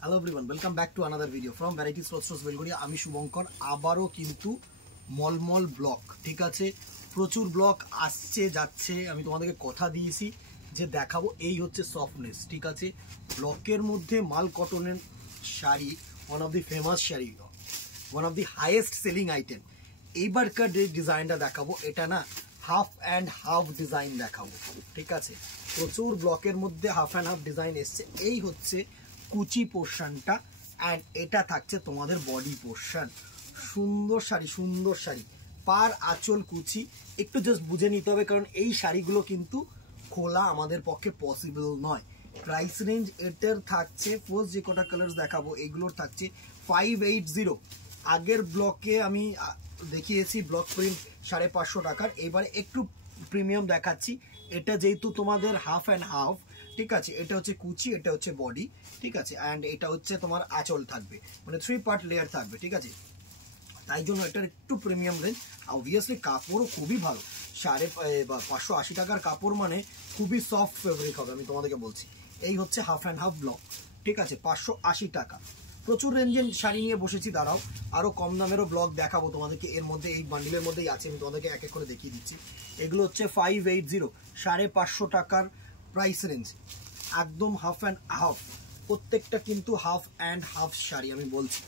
Hello everyone, welcome back to another video from varieties cloth Belgharia. আমি শুভঙ্কর, আবারও কিন্তু মলমল block, ঠিক আছে, প্রচুর ব্লক আসছে যাচ্ছে। আমি তোমাদেরকে কথা দিয়েছি যে দেখাবো। এই হচ্ছে সফটনেস, ঠিক আছে। ব্লকের মধ্যে মাল কটনের sari, one of the famous sari, one of the highest selling item. এইবারকার যে ডিজাইনটা দেখাবো, এটা না হাফ অ্যান্ড হাফ ডিজাইন দেখাবো, ঠিক আছে। প্রচুর ব্লকের মধ্যে হাফ অ্যান্ড হাফ ডিজাইন এসছে। এই হচ্ছে কুচি পোর্শনটা, অ্যান্ড এটা থাকছে তোমাদের বডি পোর্শন। সুন্দর শাড়ি, সুন্দর শাড়ি, পার আঁচল কুচি। একটু জাস্ট বুঝে নিতে হবে, কারণ এই শাড়িগুলো কিন্তু খোলা আমাদের পক্ষে পসিবল নয়। প্রাইস রেঞ্জ এটার থাকছে, ফার্স্ট যে কটা কালার দেখাবো এগুলোর থাকছে 580। আগের ব্লকে আমি দেখিয়েছি ব্লক প্রিন্ট 550 টাকার, এবারে একটু প্রিমিয়াম দেখাচ্ছি। এটা যেহেতু তোমাদের হাফ অ্যান্ড হাফ, ঠিক আছে, এটা হচ্ছে কুচি, এটা হচ্ছে বডি, ঠিক আছে, অ্যান্ড এটা হচ্ছে তোমার আঁচল থাকবে, মানে 3 পার্ট লেয়ার থাকবে, ঠিক আছে। তাই জন্য এটার একটু প্রিমিয়াম রেঞ্জ। অবভিয়াসলি কাপড়ও খুবই ভালো, 580 টাকার কাপড় মানে খুবই সফট ফেব্রিক হবে, আমি তোমাদেরকে বলছি। এই হচ্ছে হাফ অ্যান্ড হাফ ব্লক, ঠিক আছে, 580 টাকা। প্রচুর রেঞ্জের শাড়ি নিয়ে বসেছি, দাঁড়াও আরও কম দামেরও ব্লক দেখাবো তোমাদেরকে। এর মধ্যে এই বান্ডিলের মধ্যেই আছে, আমি তোমাদেরকে এক এক করে দেখিয়ে দিচ্ছি। এগুলো হচ্ছে 580, 550 টাকার প্রাইস রেঞ্জ, একদম হাফ অ্যান্ড হাফ। প্রত্যেকটা কিন্তু হাফ অ্যান্ড হাফ শাড়ি, আমি বলছি।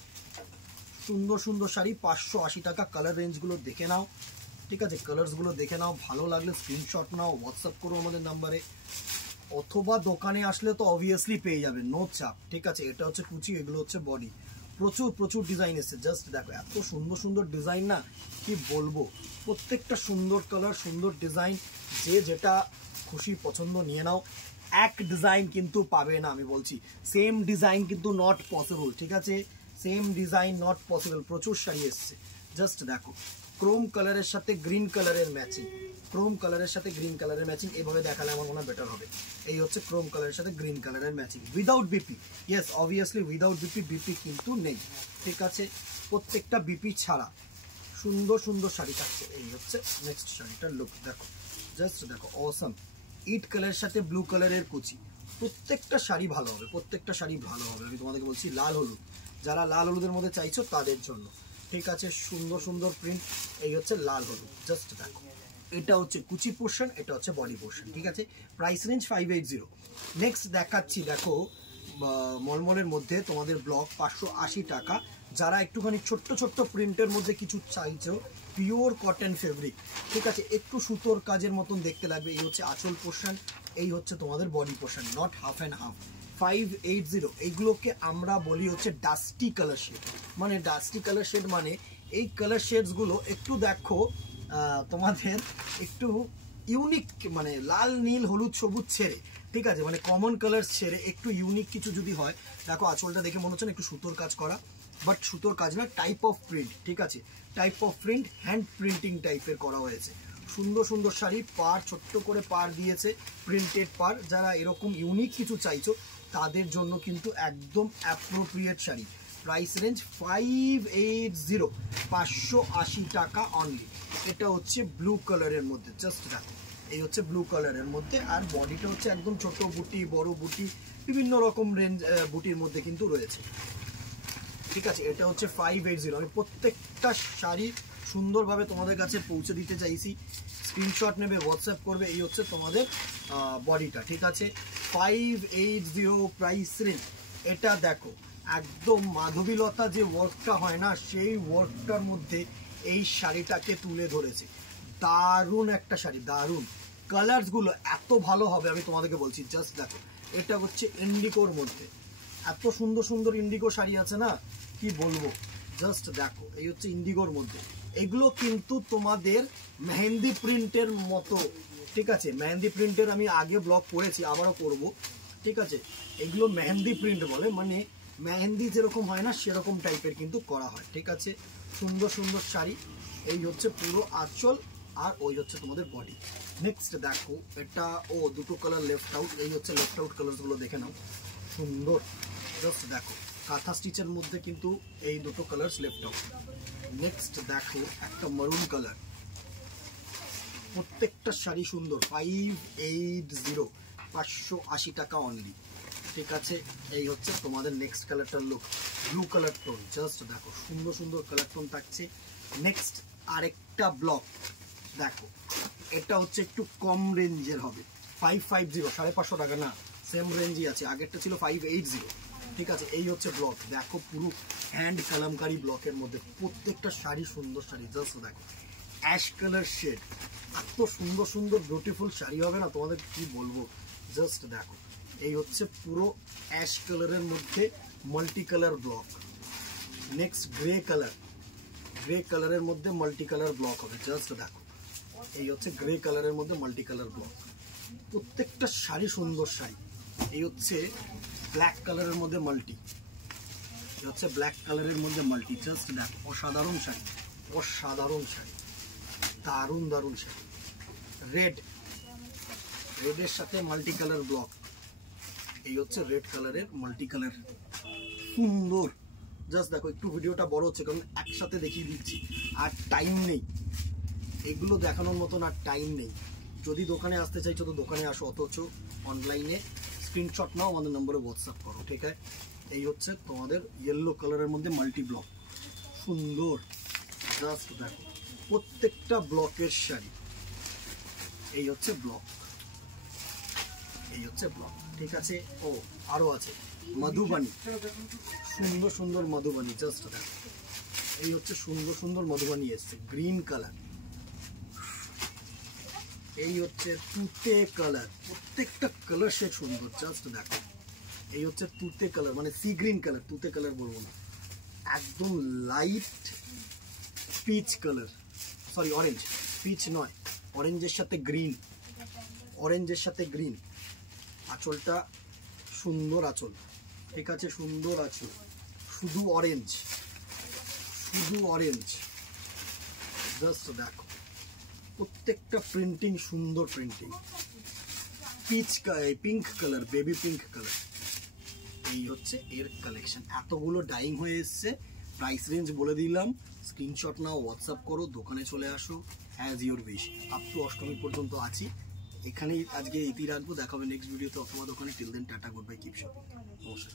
সুন্দর সুন্দর শাড়ি, 580 টাকা। কালার রেঞ্জগুলো দেখে নাও, ঠিক আছে, কালার্সগুলো দেখে নাও। ভালো লাগলে স্ক্রিনশট নাও, হোয়াটসঅ্যাপ করো আমাদের নাম্বারে, অথবা দোকানে আসলে তো অবভিয়াসলি পেয়ে যাবে, নো চাপ, ঠিক আছে। এটা হচ্ছে কুচি, এগুলো হচ্ছে বডি। প্রচুর প্রচুর ডিজাইন এসছে, জাস্ট দেখো এত সুন্দর সুন্দর ডিজাইন, না কি বলবো। প্রত্যেকটা সুন্দর কালার, সুন্দর ডিজাইন, যে যেটা খুশি পছন্দ নিয়ে নাও। এক ডিজাইন কিন্তু পাবে না, আমি বলছি। সেম ডিজাইন কিন্তু নট পসিবল, ঠিক আছে, সেম ডিজাইন নট পসিবল। প্রচুর শাড়ি এসছে, জাস্ট দেখো। ক্রোম কালারের সাথে গ্রিন কালারের ম্যাচিং, ক্রোম কালারের সাথে গ্রিন কালারের ম্যাচিং, এভাবে দেখালে আমার মনে হয় বেটার হবে। এই হচ্ছে ক্রোম কালারের সাথে গ্রিন কালারের matching, without BP. Yes, obviously without BP, BP কিন্তু নেই, ঠিক আছে। প্রত্যেকটা বিপি ছাড়া সুন্দর সুন্দর শাড়ি থাকছে। এই হচ্ছে নেক্সট শাড়িটার লুক, দেখো, জাস্ট দেখো, অসম। ইট কালারের সাথে ব্লু কালারের কুচি। প্রত্যেকটা শাড়ি ভালো হবে, প্রত্যেকটা শাড়ি ভালো হবে, আমি তোমাদেরকে বলছি। লাল হলুদ, যারা লাল হলুদের মধ্যে চাইছো তাদের জন্য, ঠিক আছে। সুন্দর সুন্দর প্রিন্ট। এই হচ্ছে লাল হলুদ, জাস্ট দেখো। এটা হচ্ছে কুচি পোর্শন, এটা হচ্ছে বডি পোর্শন, ঠিক আছে। Price range 580। নেক্সট দেখাচ্ছি, দেখো, মলমলের মধ্যে তোমাদের ব্লক 580 টাকা। যারা একটুখানি ছোট্ট ছোট্ট প্রিন্টের মধ্যে কিছু চাইছো, পিওর কটন ফেব্রিক, ঠিক আছে, একটু সুতোর কাজের মতন দেখতে লাগবে। এই হচ্ছে আঁচল পোর্শন, এই হচ্ছে তোমাদের body portion, not half and half. 580। এইগুলোকে আমরা বলি হচ্ছে ডাস্টি কালার শেড। মানে ডাস্টি কালার শেড মানে এই কালার শেডসগুলো একটু দেখো তোমাদের একটু ইউনিক, মানে লাল নীল হলুদ সবুজ ছেড়ে, ঠিক আছে, মানে কমন কালার ছেড়ে একটু ইউনিক কিছু যদি হয়। দেখো আঁচলটা দেখে মনে হচ্ছে না একটু সুতোর কাজ করা, বাট সুতোর কাজ না, টাইপ অফ প্রিন্ট, ঠিক আছে, type of print, hand printing টাইপের করা হয়েছে। সুন্দর সুন্দর শাড়ি, পার ছোট্ট করে পার দিয়েছে, প্রিন্টেড পার। যারা এরকম ইউনিক কিছু চাইছো তাদের জন্য কিন্তু একদম অ্যাপ্রোপ্রিয়েট শাড়ি। প্রাইস রেঞ্জ 580, 580 টাকা অনলি। এটা হচ্ছে ব্লু কালারের মধ্যে, জাস্ট দেখো। এই হচ্ছে ব্লু কালারের মধ্যে, আর বডিটা হচ্ছে একদম ছোট বুটি, বড় বুটি, বিভিন্ন রকম রেঞ্জ বুটির মধ্যে কিন্তু রয়েছে, ঠিক আছে। এটা হচ্ছে 580। আমি প্রত্যেকটা শাড়ি সুন্দরভাবে তোমাদের কাছে পৌঁছে দিতে চাইছি। স্ক্রিনশট নেবে, হোয়াটসঅ্যাপ করবে। এই হচ্ছে তোমাদের বডিটা, ঠিক আছে। 580 প্রাইস রেঞ্জ। এটা দেখো, একদম মাধবীলতা যে ওয়ার্কটা হয় না, সেই ওয়ার্কটার মধ্যে এই শাড়িটাকে তুলে ধরেছে। দারুণ একটা শাড়ি, দারুণ। কালার্সগুলো এত ভালো হবে, আমি তোমাদেরকে বলছি, জাস্ট দেখো। এটা হচ্ছে ইন্ডিগোর মধ্যে, এত সুন্দর সুন্দর ইন্ডিগো শাড়ি আছে না, কি বলবো, জাস্ট দেখো। এই হচ্ছে ইন্ডিগোর মধ্যে। এগুলো কিন্তু তোমাদের মেহেন্দি প্রিন্টের মতো, ঠিক আছে। মেহেন্দি প্রিন্টের আমি আগে ব্লগ করেছি, আবারও করব, ঠিক আছে। এগুলো মেহেন্দি প্রিন্ট বলে, মানে মেহেন্দি যেরকম হয় না সেরকম টাইপের কিন্তু করা হয়, ঠিক আছে। সুন্দর সুন্দর শাড়ি। এই হচ্ছে পুরো আঁচল, আর ওই হচ্ছে তোমাদের বডি। নেক্সট দেখো, এটা দুটো কালার লেফট আউট। এই হচ্ছে লেফট আউট কালারগুলো দেখে নাও, সুন্দর, জাস্ট দেখো। কাঁথা স্টিচের মধ্যে কিন্তু এই দুটো কালার লেফট আউট। নেক্সট দেখো, একটা মারুন কালার। প্রত্যেকটা শাড়ি সুন্দর। 580, 580 টাকা অনলি, ঠিক আছে। এই হচ্ছে তোমাদের নেক্সট কালারটার লুক, ব্লু কালার টোন। জাস্ট দেখো সুন্দর সুন্দর কালার টোন থাকছে। নেক্সট আরেকটা ব্লক দেখো, এটা হচ্ছে একটু কম রেঞ্জের হবে, 550, 550 টাকা না, সেম রেঞ্জই আছে, আগেরটা ছিল 580। ঠিক আছে, এই হচ্ছে ব্লক। দেখো পুরো হ্যান্ড কালামকারি ব্লকের মধ্যে, প্রত্যেকটা শাড়ি সুন্দর শাড়ি। জাস্ট দেখো অ্যাশ কালার শেড, এত সুন্দর সুন্দর বিউটিফুল শাড়ি হবে না, তোমাদের কি বলবো। জাস্ট দেখো এই হচ্ছে পুরো অ্যাশ কালারের মধ্যে multi colour block. Next grey colour, grey কালারের মধ্যে মাল্টি কালার ব্লক হবে। জাস্ট দেখো এই হচ্ছে গ্রে কালারের মধ্যে মাল্টি কালার ব্লক, প্রত্যেকটা শাড়ি সুন্দর শাড়ি। এই হচ্ছে ব্ল্যাক কালারের মধ্যে মাল্টি, এই হচ্ছে ব্ল্যাক কালারের মধ্যে মাল্টি। জাস্ট দেখো অসাধারণ শাড়ি, অসাধারণ শাড়ি, দারুণ দারুণ শাড়ি। রেড, রেডের সাথে মাল্টি কালার ব্লক, এই হচ্ছে রেড কালারের মাল্টি কালার, সুন্দর। জাস্ট দেখো একটু ভিডিওটা বড় হচ্ছে কারণ একসাথে দেখিয়ে দিচ্ছি, আর টাইম নেই এগুলো দেখানোর মতন, আর টাইম নেই। যদি দোকানে আসতে চাইছো তো দোকানে আসো, অথচ অনলাইনে স্ক্রিনশট নাও, আমাদের নম্বরে হোয়াটসঅ্যাপ করো। ঠিক আছে, এই হচ্ছে তোমাদের ইয়েলো কালারের মধ্যে মাল্টি ব্লক, সুন্দর। জাস্ট দেখো প্রত্যেকটা ব্লকের শাড়ি। এই হচ্ছে ব্লক, এই হচ্ছে ব্লক। ঠিক আছে, ও আরো আছে মধুবানী, সুন্দর সুন্দর মধুবানী। জাস্ট দেখো এই হচ্ছে সুন্দর সুন্দর মধুবানী এসছে, গ্রিন কালার। এই হচ্ছে তুতে কালার, প্রত্যেকটা কালার শেড সুন্দর। জাস্ট দেখো এই হচ্ছে তুতে কালার, মানে সি গ্রিন কালার, তুতে কালার বলবো না, একদম light peach colour, sorry orange, peach নয়, অরেঞ্জের সাথে গ্রিন, অরেঞ্জের সাথে গ্রিন। আঁচলটা সুন্দর আঁচল, ঠিক আছে, সুন্দর আঁচল, শুধু অরেঞ্জ, শুধু অরেঞ্জ। জাস্ট দেখো প্রত্যেকটা প্রিন্টিং সুন্দর printing, pitch pink colour, baby pink colour. এই হচ্ছে এর কালেকশন, এতগুলো ডাইং হয়ে এসছে। প্রাইস রেঞ্জ বলে দিলাম, স্ক্রিনশট নাও, হোয়াটসঅ্যাপ করো, দোকানে চলে আসো, as your wish. Up to Ashtami পর্যন্ত আছি, এখানেই আজকে ইতি রাখবো। দেখা হবে নেক্সট ভিডিওতে অথবা দোকানে। Till then tata, good bye, keep shopping. নমস্কার।